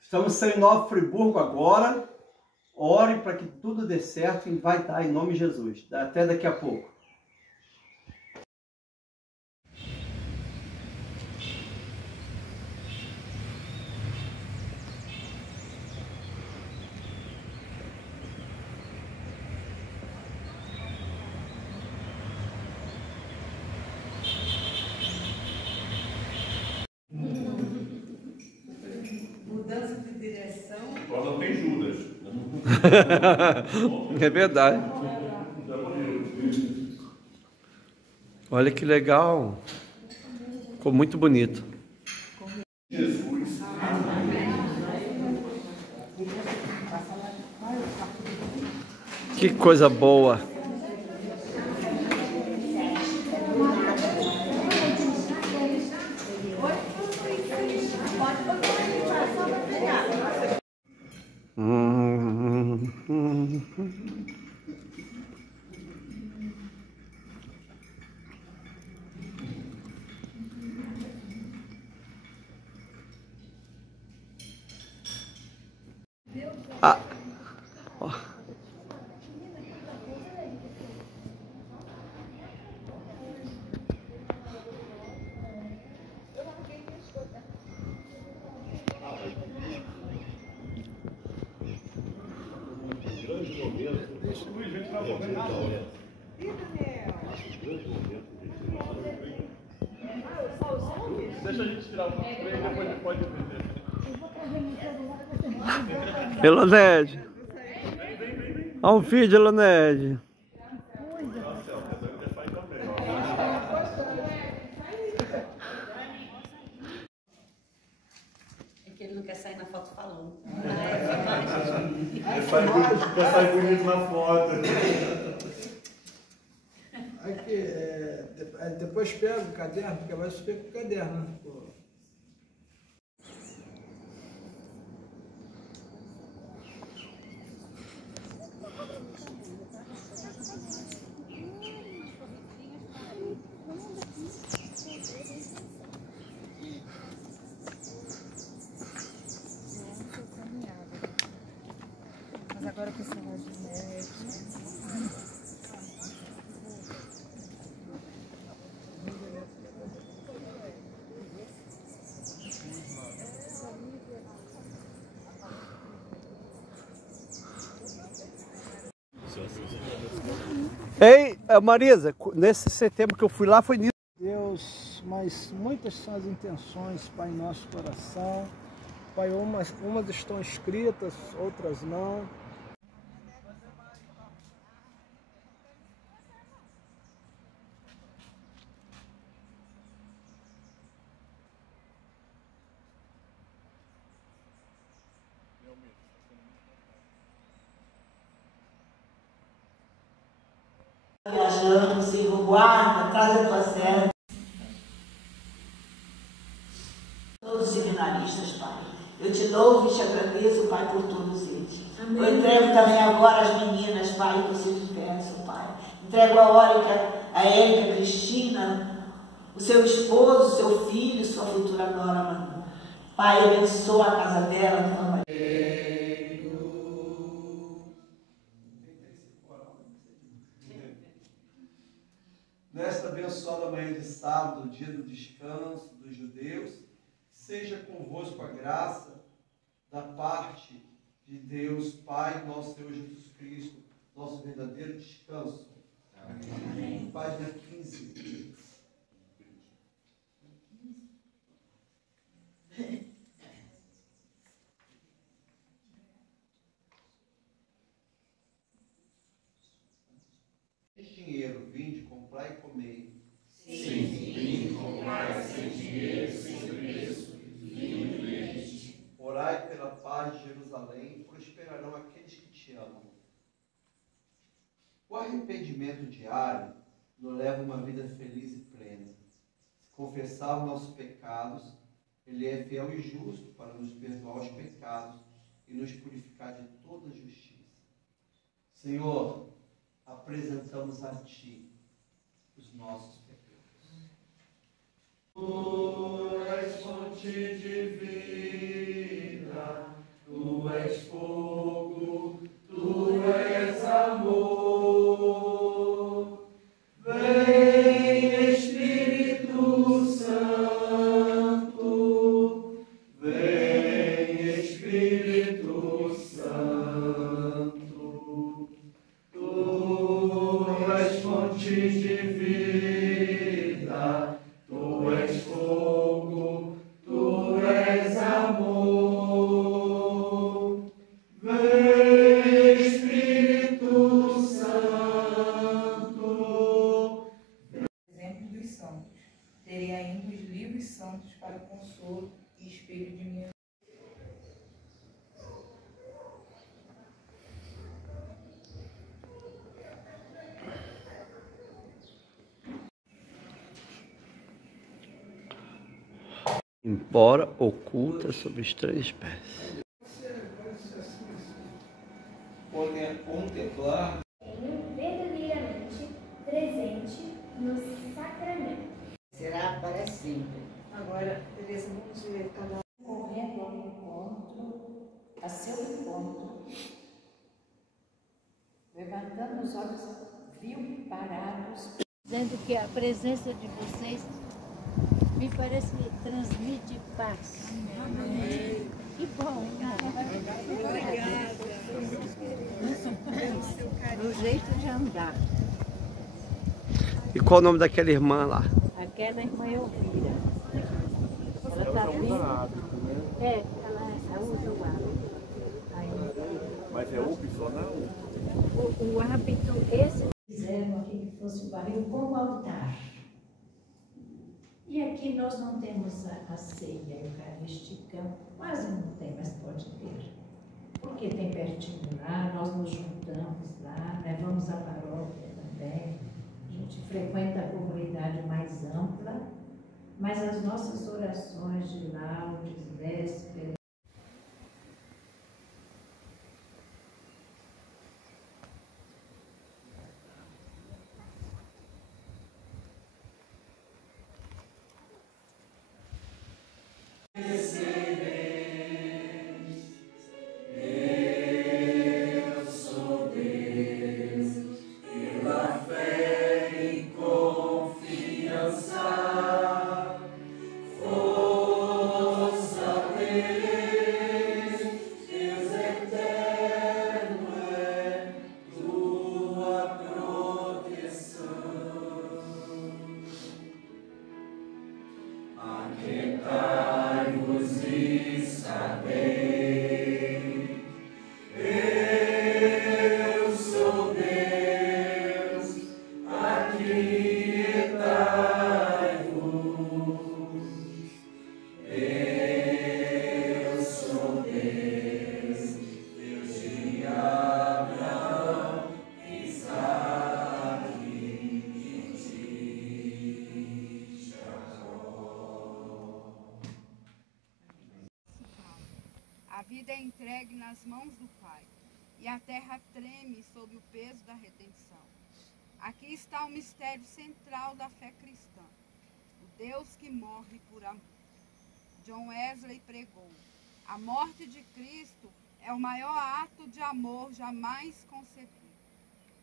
Estamos saindo em Nova Friburgo agora. Ore para que tudo dê certo e vai dar em nome de Jesus. Até daqui a pouco. Mudança de direção. Agora não tem Judas. É verdade. Olha que legal. Ficou muito bonito. Jesus. Que coisa boa. Ah. Ó. Deixa a gente tirar o trem e depois a gente pode vender. Elonede. Olha o vídeo, Elonede. É que ele não quer sair na foto falando. Quer sair bonito na foto. Aqui, depois pega o caderno, porque vai subir com o caderno. Né? Mas agora com esse negócio de médico. Ei, Marisa, nesse setembro que eu fui lá foi nisso. Deus, mas muitas são as intenções, Pai, em nosso coração. Pai, umas estão escritas, outras não. Viajando, Senhor, guarda, traz a tua serva. Todos os seminaristas, Pai. Eu te louvo e te agradeço, Pai, por todos eles. Amém. Eu entrego também agora as meninas, Pai, que vocês me peçam, Pai. Entrego a Érica, a Cristina, o seu esposo, o seu filho, sua futura nora. Pai, abençoa a casa dela, que ela vai. Nesta abençoada manhã de sábado, dia do descanso dos judeus, seja convosco a graça da parte de Deus, Pai, nosso Senhor Jesus Cristo, nosso verdadeiro descanso. Amém. Página 15. Dinheiro, vinde, comprai e comei. Sim, vinde, comprai sem dinheiro, sem preço, vinho e leite. Orai pela paz de Jerusalém, prosperarão aqueles que te amam. O arrependimento diário nos leva a uma vida feliz e plena. Se confessar os nossos pecados, Ele é fiel e justo para nos perdoar os pecados e nos purificar de toda justiça. Senhor, apresentamos a Ti os nossos pecados. Tu és fonte de vida, embora oculta sob os 3 pés. Contemplar Verdadeiramente presente no sacramento. Será para sempre. Agora, Teresa, vamos ver cada um correndo ao encontro, a seu encontro, levantando os olhos, viu parados, Dizendo que a presença de vocês me parece que transmite paz. Amém. Que bom, obrigada. No jeito de andar. E qual o nome daquela irmã lá? Aquela irmã Elvira. Ela está vindo. Ela usa o hábito. Mas é opcional? O hábito, esse. Fizeram aqui que fosse o barril como altar. E aqui nós não temos a ceia eucarística, quase não tem, mas pode ter. Porque tem pertinho lá, nós nos juntamos lá, né? Vamos à paróquia também. A gente frequenta a comunidade mais ampla, mas as nossas orações de laudes, vésperas, A vida é entregue nas mãos do Pai, e a terra treme sob o peso da redenção. Aqui está o mistério central da fé cristã, o Deus que morre por amor. John Wesley pregou: a morte de Cristo é o maior ato de amor jamais concebido.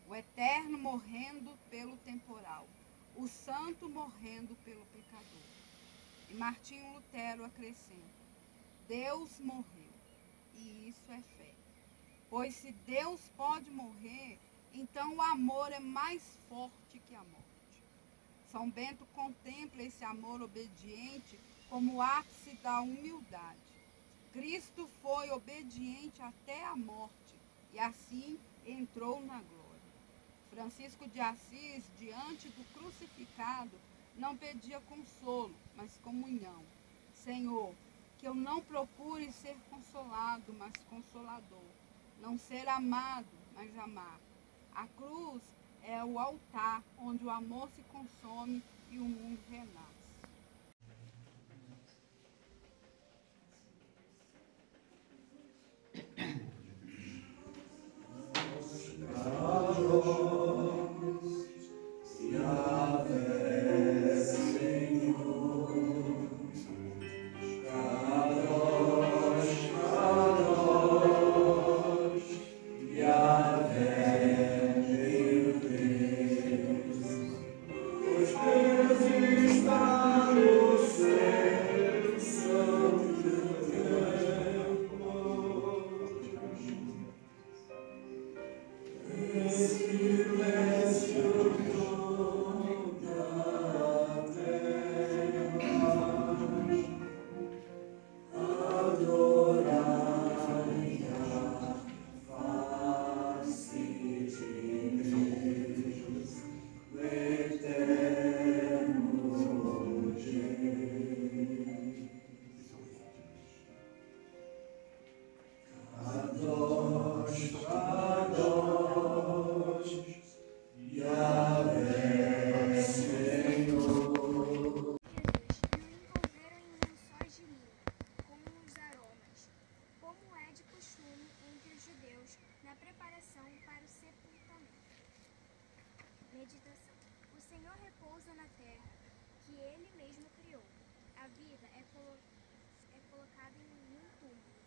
O eterno morrendo pelo temporal, o santo morrendo pelo pecador. E Martinho Lutero acrescenta: Deus morreu. E isso é fé. Pois se Deus pode morrer, então o amor é mais forte que a morte. São Bento contempla esse amor obediente como o ápice da humildade. Cristo foi obediente até a morte e assim entrou na glória. Francisco de Assis, diante do crucificado, não pedia consolo, mas comunhão. Senhor, que eu não procure ser consolado, mas consolador. Não ser amado, mas amar. A cruz é o altar onde o amor se consome e o mundo renasce. Está Meditação. O Senhor repousa na terra que Ele mesmo criou. A vida é colocada em um túmulo,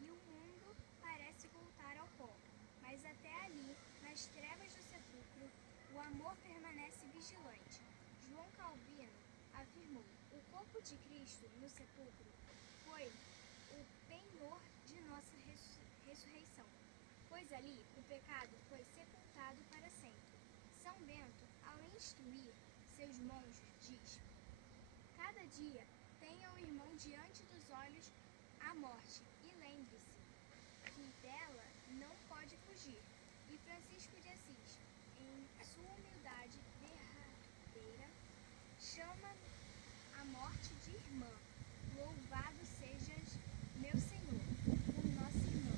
e o mundo parece voltar ao pó. Mas até ali, nas trevas do sepulcro, o amor permanece vigilante. João Calvino afirmou: o corpo de Cristo no sepulcro foi o penhor de nossa ressurreição, pois ali o pecado foi sepultado para sempre. São Bento, ao instruir seus monjos, diz: cada dia tenha o irmão diante dos olhos a morte, e lembre-se que dela não pode fugir. E Francisco de Assis, em sua humildade derradeira, chama a morte de irmã. Louvado sejas, meu Senhor, por nossa irmã,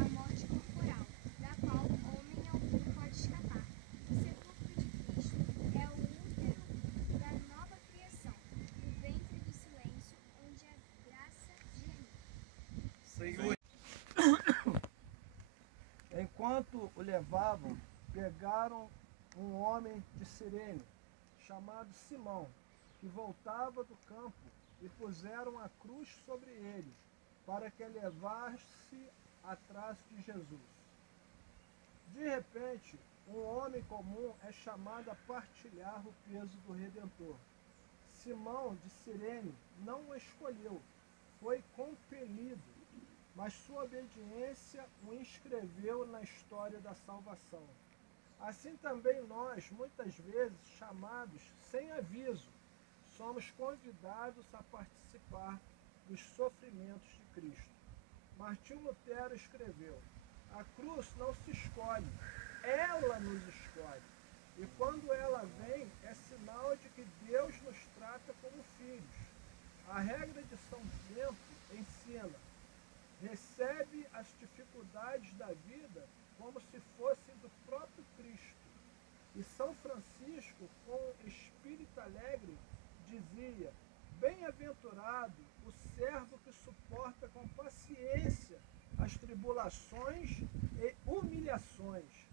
a morte corporal, da qual homem algum pode escapar. O sepulcro de Cristo é o útero da nova criação, o ventre do silêncio, onde a graça germina. Senhor. Enquanto o levavam, pegaram um homem de Cirene, chamado Simão, que voltava do campo, e puseram a cruz sobre ele, para que levasse atrás de Jesus. De repente, um homem comum é chamado a partilhar o peso do Redentor. Simão de Cirene não o escolheu, foi compelido, mas sua obediência o inscreveu na história da salvação. Assim também nós, muitas vezes, chamados sem aviso, somos convidados a participar dos sofrimentos de Cristo. Martim Lutero escreveu: a cruz não se escolhe, ela nos escolhe. E quando ela vem, é sinal de que Deus nos trata como filhos. A regra de São Bento ensina: recebe as dificuldades da vida como se fossem do próprio Cristo. E São Francisco, com espírito alegre, dizia: bem-aventurado o servo que suporta com paciência as tribulações e humilhações.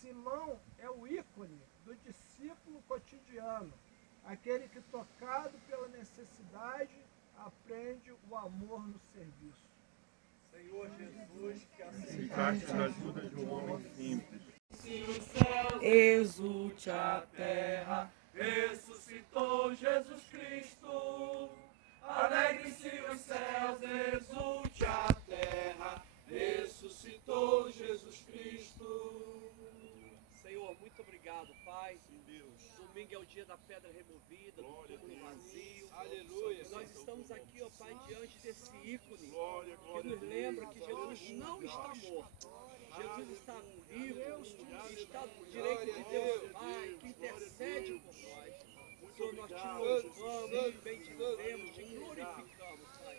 Simão é o ícone do discípulo cotidiano, aquele que, tocado pela necessidade, aprende o amor no serviço. Senhor Jesus, que aceitaste a ajuda de um homem simples. Se o céu exulte a terra, ressuscitou Jesus Cristo. Alegre-se os céus, exulte a terra, ressuscitou Jesus Cristo. Senhor, muito obrigado, Pai. Sim, Deus. Domingo é o dia da pedra removida, do túmulo vazio. Aleluia. Nós estamos aqui, ó Pai, diante desse ícone que nos lembra que Jesus não está morto. Jesus está vivo, está do direito de Deus Pai, que intercede por nós. Senhor, nós te louvamos, te bendizemos, te glorificamos, Pai,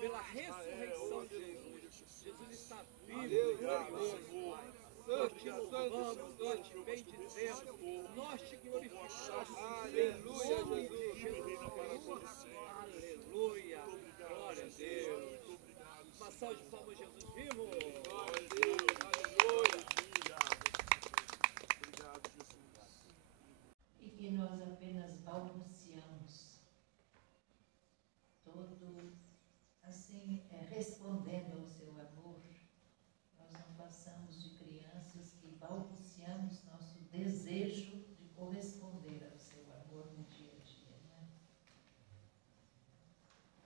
pela ressurreição de Jesus. Jesus está vivo e glorioso, Pai. Nós te louvamos, nós te bendizemos, nós te glorificamos. Aleluia, Jesus. Aleluia. Glória a Deus. Uma salva de palmas, Jesus vivo. Glória a Deus. Aleluia. Obrigado, Jesus. E que nós apenas balbuciamos todo, assim, respondendo ao seu amor. Nós não passamos de crianças que balbuciamos nosso desejo de corresponder ao seu amor no dia a dia, né?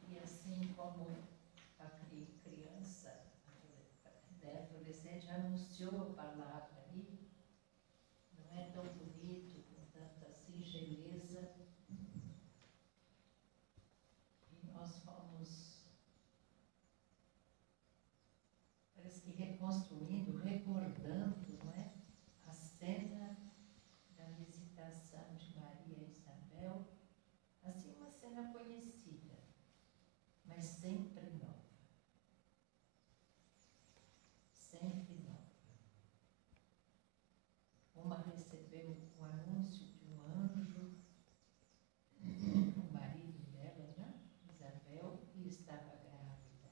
E assim como a criança, a adolescente anunciou a palavra ali, não é tão bonito, com tanta singeleza, e nós fomos, parece que reconstruindo, recordando, não é? A cena da visitação de Maria e Isabel, assim uma cena conhecida, mas sempre nova. Sempre nova. Uma recebeu o anúncio de um anjo, o marido dela, né? Isabel, e estava grávida.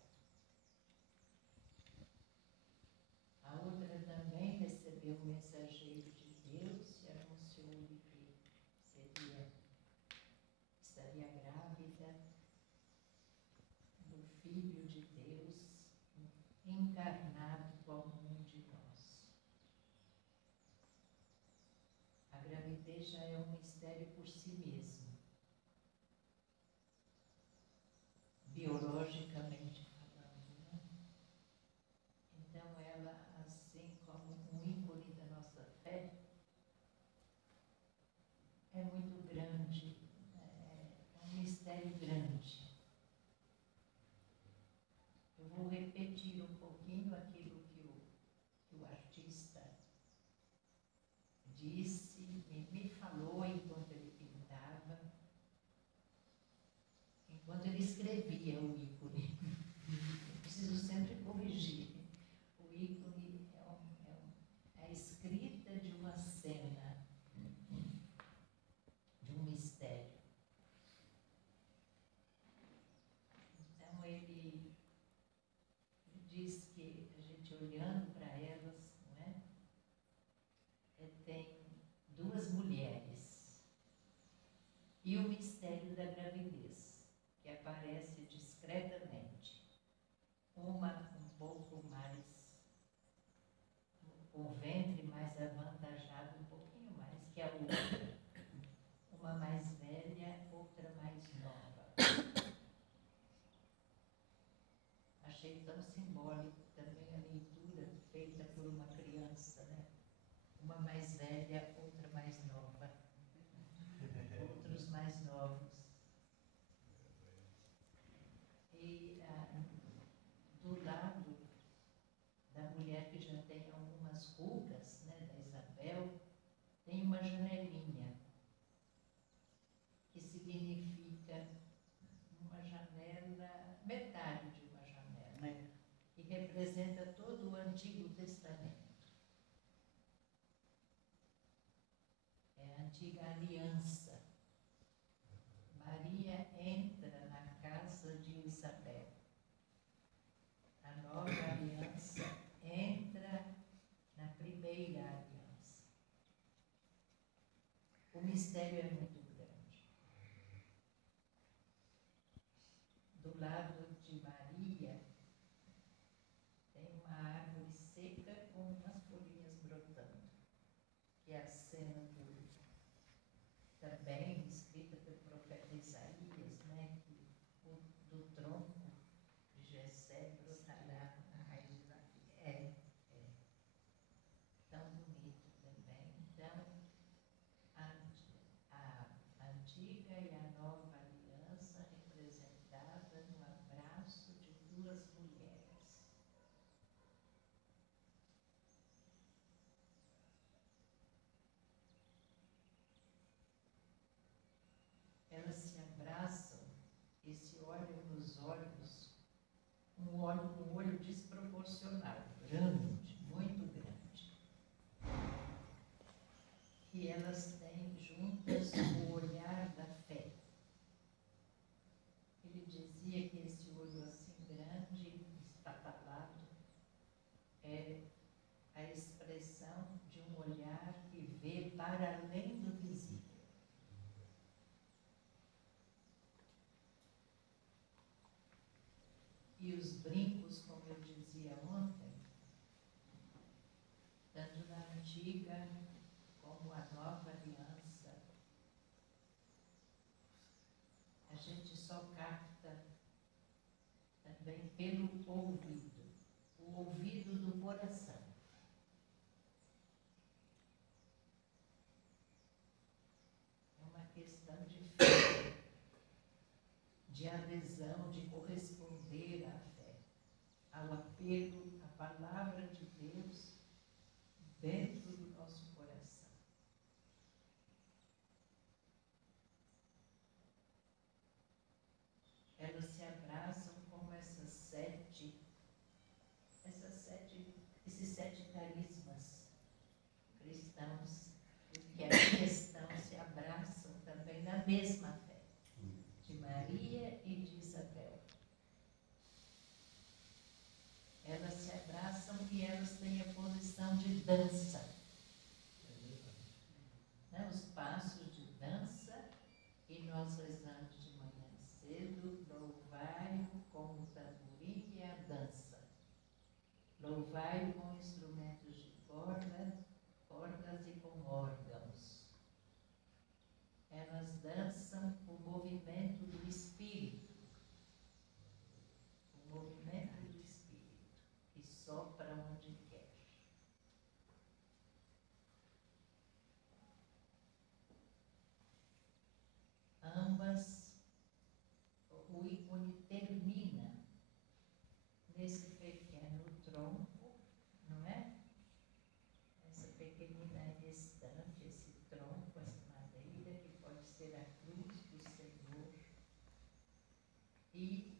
A outra também recebeu Filho de Deus encarnado como um de nós. A gravidez já é um mistério por si mesmo. Biologicamente falando, né? Então ela, assim como um ícone da nossa fé, é muito grande, é um mistério grande. Eu vou repetir um pouquinho aquilo que o artista disse, me falou enquanto ele pintava, enquanto ele escrevia o ícone. Eu preciso sempre corrigir. O ícone é a escrita de uma cena, de um mistério. Então ele diz que a gente olhando para elas, não é? Tem duas mulheres e o mistério da gravidez, que aparece discretamente. Uma um pouco mais, com o ventre mais avantajado, um pouquinho mais que a outra. Uma mais velha, outra mais nova. Achei tão simbólico também a leitura feita por uma criança, né? Uma mais velha, outra mais nova. Outros mais novos. E do lado da mulher que já tem algumas rugas, né, da Isabel, tem uma janelinha, que significa uma janela, metade de uma janela, e representa todo o Antigo Testamento. É a antiga aliança. Maria entra na casa de Isabel. A nova aliança entra na primeira aliança. O mistério é muito grande. Do lado de Maria, tem uma árvore seca com umas folhinhas brotando, que é a cena também escrita pelo profeta Isaías, né, que do tronco de Jessé brotará a raiz da vida. Tão bonito também. Então, a antiga e a nova aliança representada no abraço de duas mulheres. Elas se abraçam e se olham nos olhos, um olho desproporcional, grande, muito grande. E elas têm juntas o olhar da fé. Ele dizia que esse olho assim grande, espatalado, é a expressão de um olhar que vê para além do visível. E os brincos, como eu dizia ontem, tanto na antiga como a nova aliança, a gente só capta também pelo ouvido, o ouvido do coração. É uma questão de fé, de adesão, de corresponder à fé, ao apelo à palavra de Deus dentro do nosso coração. Elas se abraçam como esses sete carismas cristãos que aqui estão, se abraçam também na mesma fé, de Maria e de Isabel. Elas se abraçam e elas têm a posição de dança. Né? Os passos de dança, e nós rezamos de manhã cedo, louvai-o com o tambor Louvai-o com instrumentos de cordas e com órgãos. Elas dançam o movimento do Espírito. O movimento do Espírito, que sopra onde quer. Ambas, o ícone termina nesse pequeno tronco, não é? Essa pequenina estante, esse tronco, essa madeira, que pode ser a cruz do Senhor, e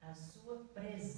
a sua presença